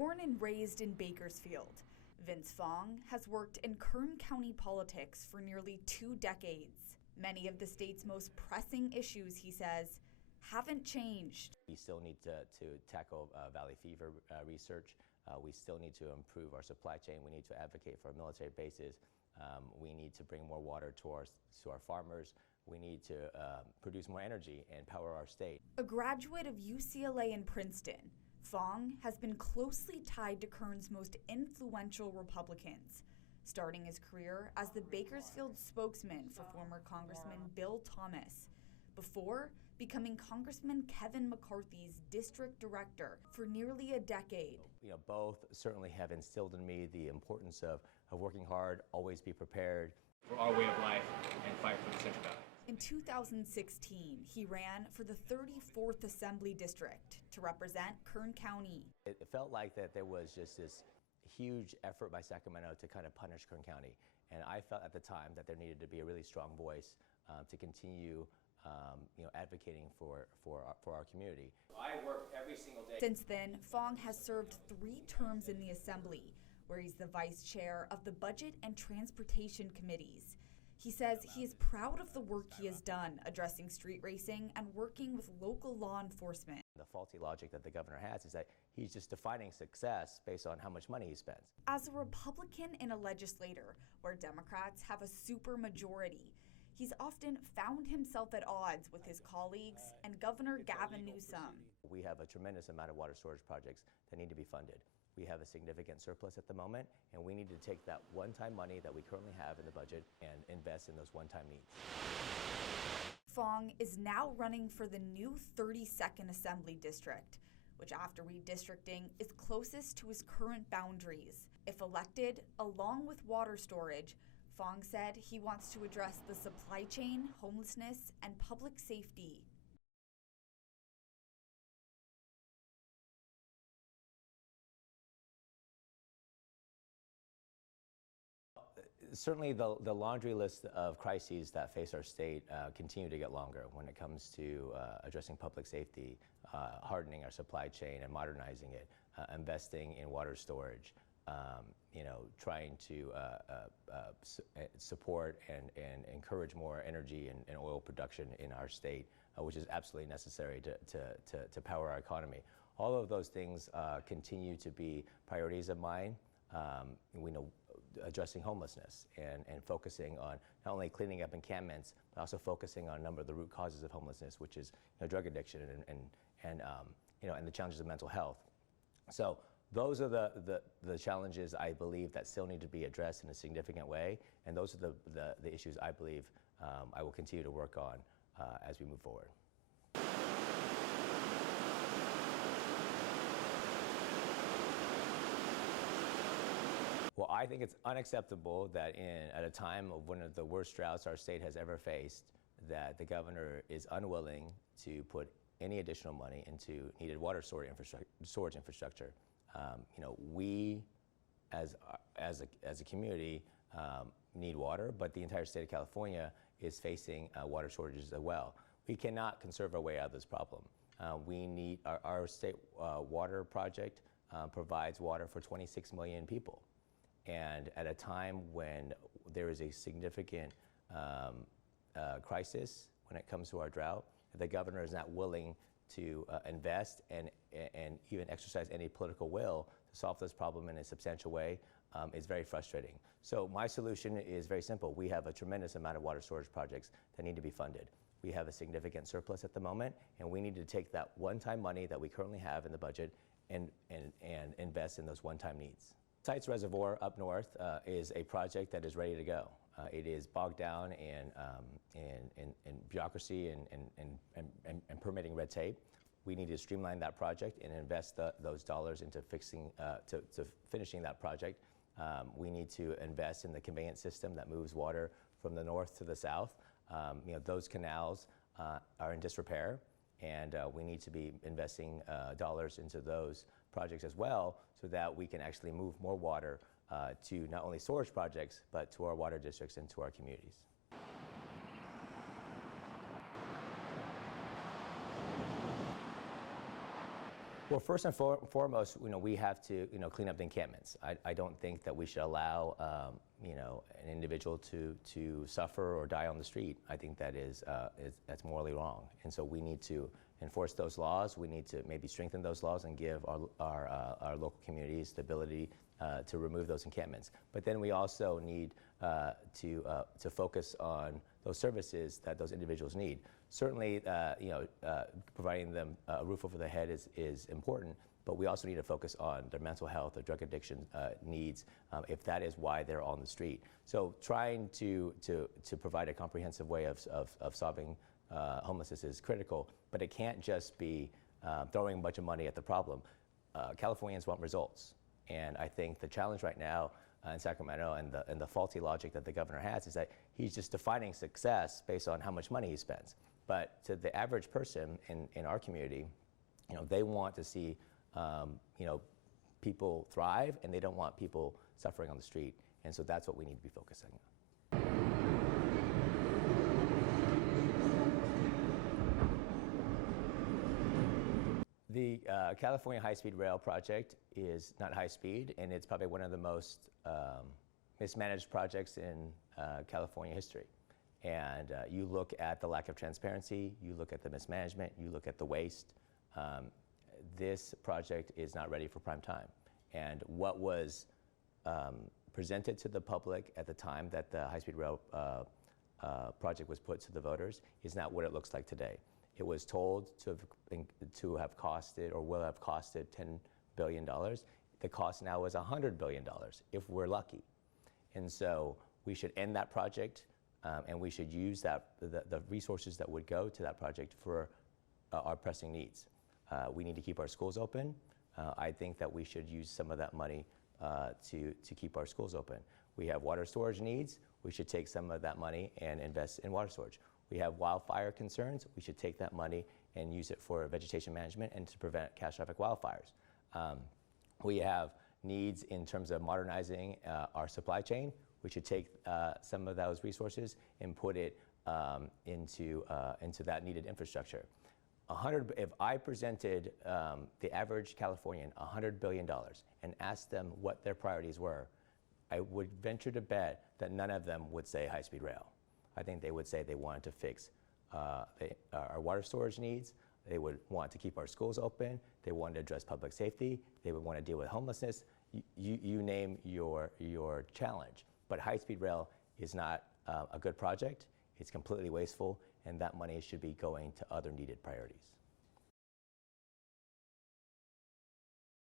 Born and raised in Bakersfield, Vince Fong has worked in Kern County politics for nearly 2 decades. Many of the state's most pressing issues, he says, haven't changed. We still need to tackle valley fever research. We still need to improve our supply chain. We need to advocate for military bases. We need to bring more water to our farmers. We need to produce more energy and power our state. A graduate of UCLA and Princeton, Fong has been closely tied to Kern's most influential Republicans, starting his career as the Bakersfield spokesman for former Congressman Bill Thomas, before becoming Congressman Kevin McCarthy's district director for nearly a decade. You know, both certainly have instilled in me the importance of working hard, always be prepared. For our way of life and fight for the Central Valley. In 2016, he ran for the 34th Assembly District to represent Kern County. It felt like that there was just this huge effort by Sacramento to kind of punish Kern County. And I felt at the time that there needed to be a really strong voice to continue advocating for our community. I work every single day. Since then, Fong has served 3 terms in the Assembly, where he's the vice chair of the Budget and Transportation Committees. He says he is proud of the work he has done addressing street racing and working with local law enforcement. The faulty logic that the governor has is that he's just defining success based on how much money he spends. As a Republican and a legislator where Democrats have a supermajority, he's often found himself at odds with his colleagues and Governor Gavin Newsom. We have a tremendous amount of water storage projects that need to be funded. We have a significant surplus at the moment, and we need to take that one-time money that we currently have in the budget and invest in those one-time needs. Fong is now running for the new 32nd Assembly District, which after redistricting is closest to his current boundaries. If elected, along with water storage, Fong said he wants to address the supply chain, homelessness, and public safety. Certainly the laundry list of crises that face our state continue to get longer when it comes to addressing public safety, hardening our supply chain and modernizing it, investing in water storage, trying to support and encourage more energy and oil production in our state, which is absolutely necessary to power our economy. All of those things continue to be priorities of mine. We know addressing homelessness and focusing on not only cleaning up encampments, but also focusing on a number of the root causes of homelessness, which is drug addiction and the challenges of mental health. So those are the challenges I believe that still need to be addressed in a significant way, and those are the issues I believe I will continue to work on as we move forward. Well, I think it's unacceptable that at a time of one of the worst droughts our state has ever faced, that the governor is unwilling to put any additional money into needed water storage infrastructure. We as a community need water, but the entire state of California is facing water shortages as well. We cannot conserve our way out of this problem. We need our state water project provides water for 26 million people. And at a time when there is a significant crisis when it comes to our drought, the governor is not willing to invest and even exercise any political will to solve this problem in a substantial way is very frustrating. So my solution is very simple. We have a tremendous amount of water storage projects that need to be funded. We have a significant surplus at the moment, and we need to take that one-time money that we currently have in the budget and invest in those one-time needs. Sites Reservoir up north is a project that is ready to go. It is bogged down in bureaucracy and permitting red tape. We need to streamline that project and invest those dollars into finishing that project. We need to invest in the conveyance system that moves water from the north to the south. Those canals are in disrepair, and we need to be investing dollars into those projects as well, so that we can actually move more water to not only storage projects, but to our water districts and to our communities. Well, first and foremost, we have to, clean up the encampments. I don't think that we should allow, an individual to suffer or die on the street. I think that's morally wrong. And so we need to enforce those laws. We need to maybe strengthen those laws and give our local communities the ability to remove those encampments. But then we also need to focus on those services that those individuals need. Certainly, providing them a roof over their head is important, but we also need to focus on their mental health, their drug addiction needs, if that is why they're on the street. So trying to provide a comprehensive way of solving homelessness is critical, but it can't just be throwing a bunch of money at the problem. Californians want results, and I think the challenge right now in Sacramento and the faulty logic that the governor has is that he's just defining success based on how much money he spends. But to the average person in our community, they want to see people thrive, and they don't want people suffering on the street. And so that's what we need to be focusing on. The California High-Speed Rail project is not high-speed, and it's probably one of the most mismanaged projects in California history. And you look at the lack of transparency, you look at the mismanagement, you look at the waste. This project is not ready for prime time. And what was presented to the public at the time that the high-speed rail project was put to the voters is not what it looks like today. It was told to have costed or will have costed $10 billion. The cost now is $100 billion, if we're lucky. And so we should end that project, and we should use the resources that would go to that project for our pressing needs. We need to keep our schools open. I think that we should use some of that money to keep our schools open. We have water storage needs. We should take some of that money and invest in water storage. We have wildfire concerns. We should take that money and use it for vegetation management and to prevent catastrophic wildfires. We have needs in terms of modernizing our supply chain. We should take some of those resources and put it into that needed infrastructure. If I presented the average Californian $100 billion and asked them what their priorities were, I would venture to bet that none of them would say high-speed rail. I think they would say they wanted to fix our water storage needs. They would want to keep our schools open. They wanted to address public safety. They would want to deal with homelessness. You name your challenge. But high-speed rail is not a good project. It's completely wasteful, and that money should be going to other needed priorities.